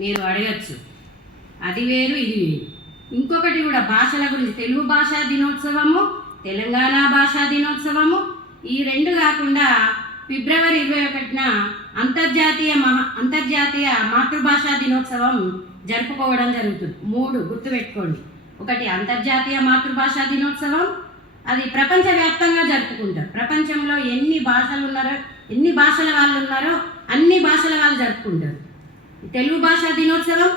మీరు అడగచ్చు. అది వేరు ఇది వేరు. ఇంకొకటి కూడా భాషల గురించి, తెలుగు భాషా దినోత్సవము, తెలంగాణ భాషా దినోత్సవము, ఈ రెండు కాకుండా ఫిబ్రవరి 21న అంతర్జాతీయ మాతృభాషా దినోత్సవం జరుపుకోవడం జరుగుతుంది. 3 గుర్తుపెట్టుకోండి. ఒకటి అంతర్జాతీయ మాతృభాషా దినోత్సవం, అది ప్రపంచవ్యాప్తంగా జరుపుకుంటారు. ప్రపంచంలో ఎన్ని భాషల వాళ్ళు ఉన్నారో అన్ని భాషల వాళ్ళు జరుపుకుంటారు. తెలుగు భాషా దినోత్సవం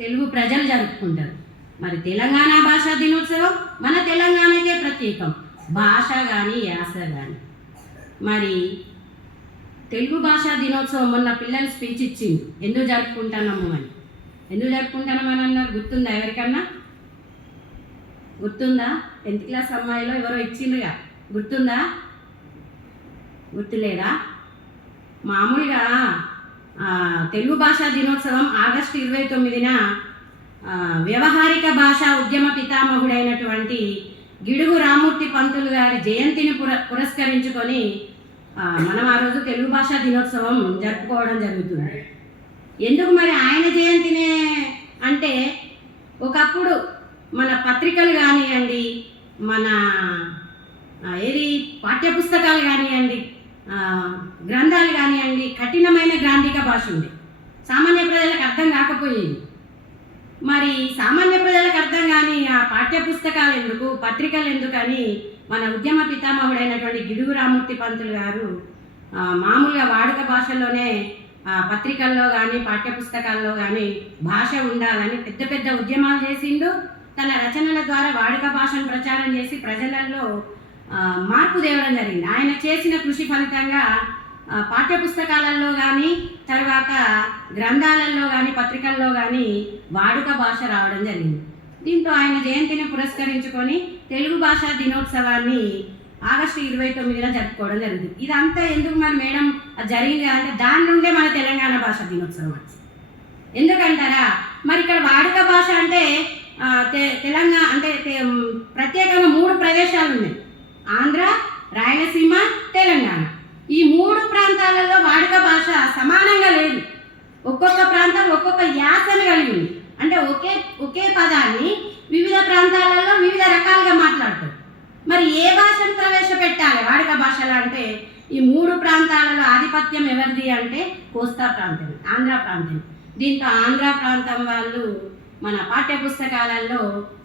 తెలుగు ప్రజలు జరుపుకుంటారు. మరి తెలంగాణ భాషా దినోత్సవం మన తెలంగాణకే ప్రత్యేకం, భాష కానీ యాస కానీ. మరి తెలుగు భాషా దినోత్సవం మొన్న పిల్లలు స్పీచ్ ఇచ్చింది, ఎందుకు జరుపుకుంటున్నాము అని అన్నారు. గుర్తుందా? ఎవరికన్నా గుర్తుందా? 10th క్లాస్ అమ్మాయిలో ఎవరో ఇచ్చిండ్రుగా, గుర్తుందా? గుర్తులేదా? మామూలుగా తెలుగు భాషా దినోత్సవం ఆగస్టు 29న వ్యవహారిక భాషా ఉద్యమ పితామహుడైనటువంటి గిడుగు రామూర్తి పంతులు గారి జయంతిని పురస్కరించుకొని మనం ఆ రోజు తెలుగు భాషా దినోత్సవం జరుపుకోవడం జరుగుతుంది. ఎందుకు మరి ఆయన జయంతినే అంటే, ఒకప్పుడు మన పత్రికలు కానివ్వండి, మన పాఠ్యపుస్తకాలు కానివ్వండి, గ్రంథాలు కానివ్వండి, కఠినమైన గ్రాంధిక భాష ఉంది. సామాన్య ప్రజలకు అర్థం కాకపోయేది. మరి సామాన్య ప్రజలకు అర్థం కాని ఆ పాఠ్యపుస్తకాలు ఎందుకు, పత్రికలు ఎందుకని మన ఉద్యమ పితామహుడైనటువంటి గిడుగు రామూర్తి పంతులు గారు మామూలుగా వాడుక భాషలోనే పత్రికల్లో కానీ పాఠ్యపుస్తకాల్లో కానీ భాష ఉండాలని పెద్ద పెద్ద ఉద్యమాలు చేసిండు. తన రచనల ద్వారా వాడుక భాషను ప్రచారం చేసి ప్రజలలో మార్పు తేవడం జరిగింది. ఆయన చేసిన కృషి ఫలితంగా పాఠ్యపుస్తకాలలో కానీ తర్వాత గ్రంథాలలో కానీ పత్రికల్లో కానీ వాడుక భాష రావడం జరిగింది. దీంతో ఆయన జయంతిని పురస్కరించుకొని తెలుగు భాషా దినోత్సవాన్ని ఆగస్టు 29న జరుపుకోవడం జరిగింది. ఇదంతా ఎందుకు మరి మేడం జరిగింది అంటే, దాని నుండే మన తెలంగాణ భాషా దినోత్సవం వచ్చింది. ఎందుకంటారా? మరి ఇక్కడ వాడుక భాష అంటే తెలంగాణ అంటే ప్రత్యేకంగా 3 ప్రదేశాలు ఉన్నాయి, ఆంధ్ర, రాయలసీమ, తెలంగాణ. ఈ 3 ప్రాంతాలలో వాడుక భాష సమానంగా లేదు. ఒక్కొక్క ప్రాంతం ఒక్కొక్క యాసను కలిగి ఉంది. అంటే ఒకే పదాన్ని వివిధ ప్రాంతాలలో వివిధ రకాలుగా మాట్లాడతారు. మరి ఏ భాషను ప్రవేశపెట్టాలి వాడుక భాషలో అంటే, ఈ 3 ప్రాంతాలలో ఆధిపత్యం ఎవరిది అంటే కోస్తా ప్రాంతం, ఆంధ్ర ప్రాంతం. దీంతో ఆంధ్ర ప్రాంతం వాళ్ళు మన పాఠ్యపుస్తకాలలో,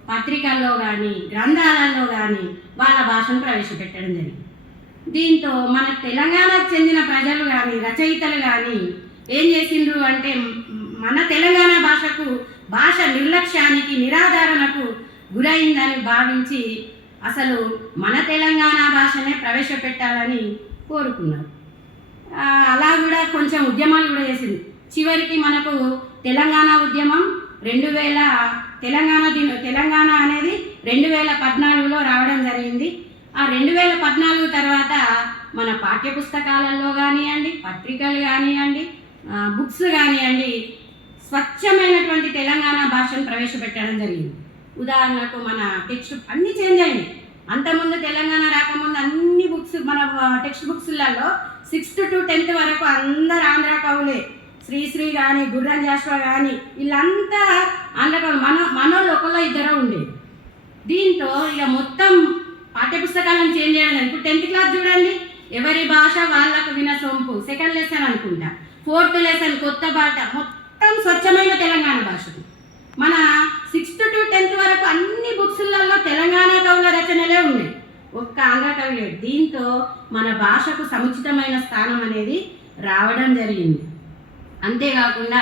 పత్రికల్లో కానీ గ్రంథాలలో కానీ వాళ్ళ భాషను ప్రవేశపెట్టడం జరిగింది. దీంతో మన తెలంగాణకు చెందిన ప్రజలు కానీ రచయితలు కానీ ఏం చేసిండ్రు అంటే, మన తెలంగాణ భాష నిర్లక్ష్యానికి నిరాధారణకు గురైందని భావించి అసలు మన తెలంగాణ భాషనే ప్రవేశపెట్టాలని కోరుకున్నారు. అలా కూడా కొంచెం ఉద్యమాలు కూడా చేసింది. చివరికి మనకు తెలంగాణ ఉద్యమం తెలంగాణ అనేది 2014లో రావడం జరిగింది. ఆ 2014 తర్వాత మన పాఠ్యపుస్తకాలలో కానివ్వండి, పత్రికలు కానివ్వండి, బుక్స్ కానివ్వండి, స్వచ్ఛమైనటువంటి తెలంగాణ భాషను ప్రవేశపెట్టడం జరిగింది. ఉదాహరణకు మన టెక్స్ట్ అన్నీ చేంజ్ అయింది. అంతకుముందు తెలంగాణ రాకముందు అన్ని బుక్స్ మన టెక్స్ట్ బుక్స్లలో 6th to 10th వరకు అందరు ఆంధ్ర కవులే. శ్రీశ్రీ కానీ, గుర్రం జాషువా కానీ వీళ్ళంతా ఆంధ్ర కవులు. మనోళ్ళు ఒకళ్ళో ఇద్దరు ఉండేది. దీంతో ఇక మొత్తం పాఠ్యపుస్తకాలను చేంజ్ చేయడం. ఇప్పుడు 10th క్లాస్ చూడండి, ఎవరి భాష వాళ్ళకు విన సొంపు, 2nd లెసన్ అనుకుంటా, 4th లెసన్ కొత్త భాష, మొత్తం స్వచ్ఛమైన తెలంగాణ భాషకు. మన 6th to 10th వరకు అన్ని బుక్స్లలో తెలంగాణ కవుల రచనలే ఉన్నాయి, ఒక్క ఆంధ్ర కవి లేడు. దీంతో మన భాషకు సముచితమైన స్థానం అనేది రావడం జరిగింది. అంతేకాకుండా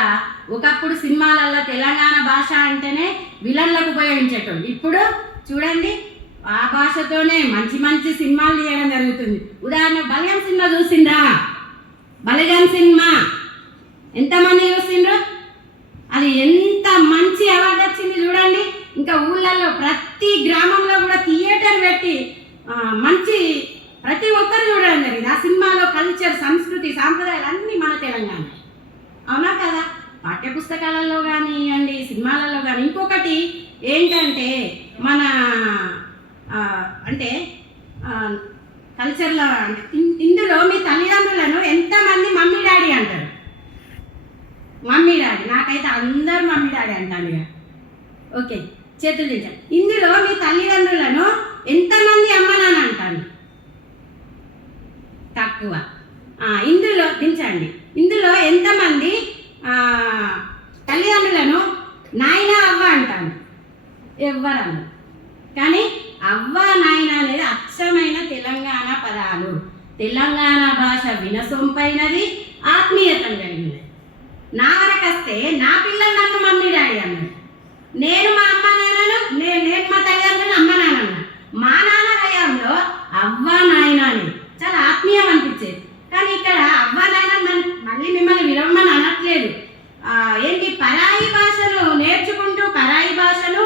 ఒకప్పుడు సినిమాలలో తెలంగాణ భాష అంటేనే విలన్లకు ఉపయోగించేటోళ్ళు. ఇప్పుడు చూడండి, ఆ భాషతోనే మంచి మంచి సినిమాలు తీయడం జరుగుతుంది. ఉదాహరణ బలగం సినిమా చూసిండ్రా? బలగం సినిమా ఎంతమంది చూసిండ్రు? అది ఎంత మంచి అవార్డు వచ్చింది చూడండి. ఇంకా ఊళ్ళల్లో ప్రతి గ్రామంలో కూడా థియేటర్ పెట్టి మంచి ప్రతి ఒక్కరు చూడడం జరిగింది. ఆ సినిమాలో కల్చర్, సంస్కృతి, సాంప్రదాయాలు అన్నీ మన తెలంగాణ. అవునా కదా? పాఠ్యపుస్తకాలలో కానివ్వండి, సినిమాలలో కానీ. ఇంకొకటి ఏంటంటే మన అంటే కల్చర్లో ఇందులో మీ తల్లిదండ్రులను ఎంతమంది మమ్మీ డాడీ అంటారు? మమ్మీ డాడీ, నాకైతే అందరు మమ్మీ డాడీ అంటాను ఇక. ఓకే, చేతులు దించండి. ఇందులో మీ తల్లిదండ్రులను ఎంతమంది అమ్మ నాన్న అంటాను? తక్కువ. ఇందులో దించండి. ఇందులో ఎంతమంది తల్లిదండ్రులను నాయన అవ్వ అంటాను? ఎవ్వరన్నా. కానీ అవ్వ నాయన అనేది అచ్చమైన తెలంగాణ పదాలు. తెలంగాణ భాష వినసొంపైనది, ఆత్మీయతం కలిగినది. నా వరకు వస్తే నా పిల్లలు నన్ను మమ్మీ డాడీ అన్నారు, నేను మా అమ్మ నాన్నను నేను మా తల్లిదండ్రులను అమ్మ నాన్న అన్నా. మా నాన్న హయాంలో అవ్వ నాయన అని చాలా ఆత్మీయం అనిపించేది. కానీ ఇక్కడ అవ్వ నాయన మళ్ళీ మిమ్మల్ని విలవమని అనట్లేదు. ఏంటి, పరాయి భాషను నేర్చుకుంటూ, పరాయి భాషను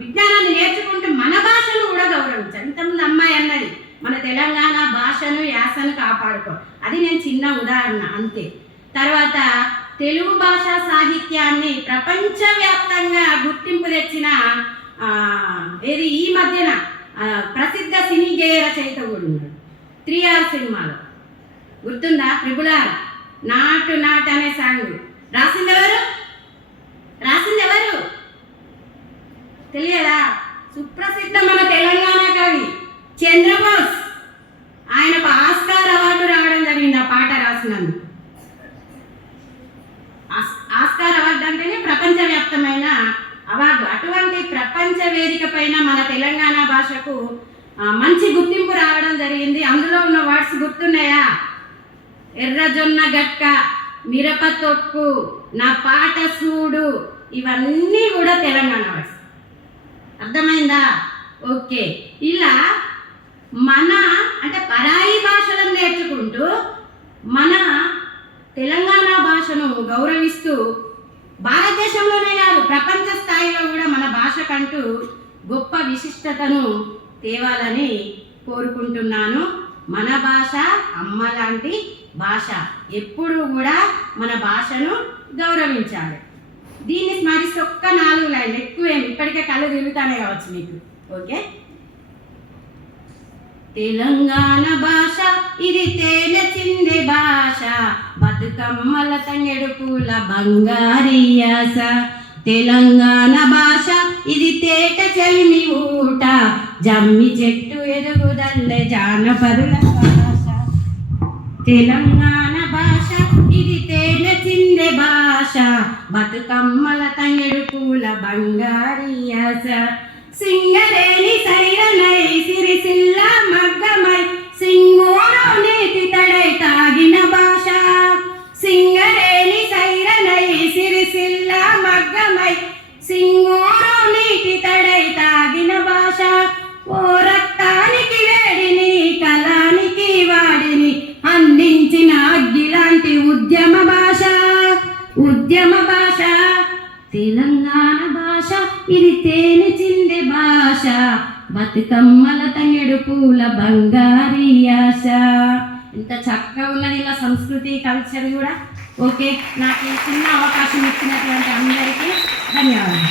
విజ్ఞానాన్ని నేర్చుకుంటూ మన భాషను కూడా గౌరవించాలి. ఇంతకుముందు అమ్మాయి అన్నది మన తెలంగాణ భాషను యాసను కాపాడుకో, అది నేను చిన్న ఉదాహరణ అంతే. తర్వాత తెలుగు భాషా సాహిత్యాన్ని ప్రపంచవ్యాప్తంగా గుర్తింపు తెచ్చిన ఏది ఈ మధ్యన ప్రసిద్ధ సినీ గేయ రచయిత కూడా ఉన్నాడు 3R సినిమాలో, గుర్తుందా? త్రిపులార్ నాటు నాటు అనే సాంగ్ రాసింది ఎవరు? తెలియదా? సుప్రసిద్ధ మన తెలంగాణ కవి చంద్రబోస్. ఆయనకు ఆస్కార్ అవార్డు రావడం జరిగింది ఆ పాట రాసినందుకు. ఆస్కార్ అవార్డు అంటేనే ప్రపంచవ్యాప్తమైన అవార్డు. అటువంటి ప్రపంచ వేదిక పైన మన తెలంగాణ భాషకు మంచి గుర్తింపు రావడం జరిగింది. అందులో ఉన్న వర్డ్స్ గుర్తున్నాయా? ఎర్రజొన్న గట్క, మిరప తొక్కు, నా పాట సూడు, ఇవన్నీ కూడా తెలంగాణ వర్డ్స్. అర్థమైందా? ఓకే. ఇలా మన అంటే పరాయి భాషలను నేర్చుకుంటూ మన తెలంగాణ భాషను గౌరవిస్తూ భారతదేశంలోనే కాదు ప్రపంచ స్థాయిలో కూడా మన భాషకంటూ గొప్ప విశిష్టతను తేవాలని కోరుకుంటున్నాను. మన భాష అమ్మ లాంటి భాష. ఎప్పుడూ కూడా మన భాషను గౌరవించాలి. దీన్ని స్మరిస్తే ఒక్క 4 లైన్లు, ఎక్కువేమి, ఇప్పటికే కళ్ళు తిరుగుతానే కావచ్చు మీకు. ఓకే. తెలంగాణ భాష ఇది తేనె చిందే భాష, బతుకమ్మల తంగెడు పూల బంగారియాస. తెలంగాణ భాష ఇది తేట చెలిమి ఊట, జమ్మి చెట్టు ఎరుగుదల్లె జానపదుల భాష. తెలంగాణ భాష ఇది తేనె చిందే భాష, బతుకమ్మల తంగెడు పూల బంగారియాస. సింగరేణి సైరనై సిరిసిల్ల మగ్గమై, సింగూరు నీటి తడై తాగిన భాష. సింగరేణి సైరనై సిరిసిల్ల మగ్గమై, సింగూరు నీటి తడై తాగిన భాష. ఓ రక్తానికి వేడిని, కళానికి వాడిని అందించిన అగ్గిలాంటి ఉద్యమ భాష. తెలంగాణ భాష ఇది తేనె చిందే భాష, బతుకమ్మల తంగెడు పూల బంగారియాస. ఎంత చక్కగా ఉన్నది ఇలా సంస్కృతి కల్చర్ కూడా. ఓకే, నాకు ఈ చిన్న అవకాశం ఇచ్చినటువంటి అందరికీ ధన్యవాదాలు.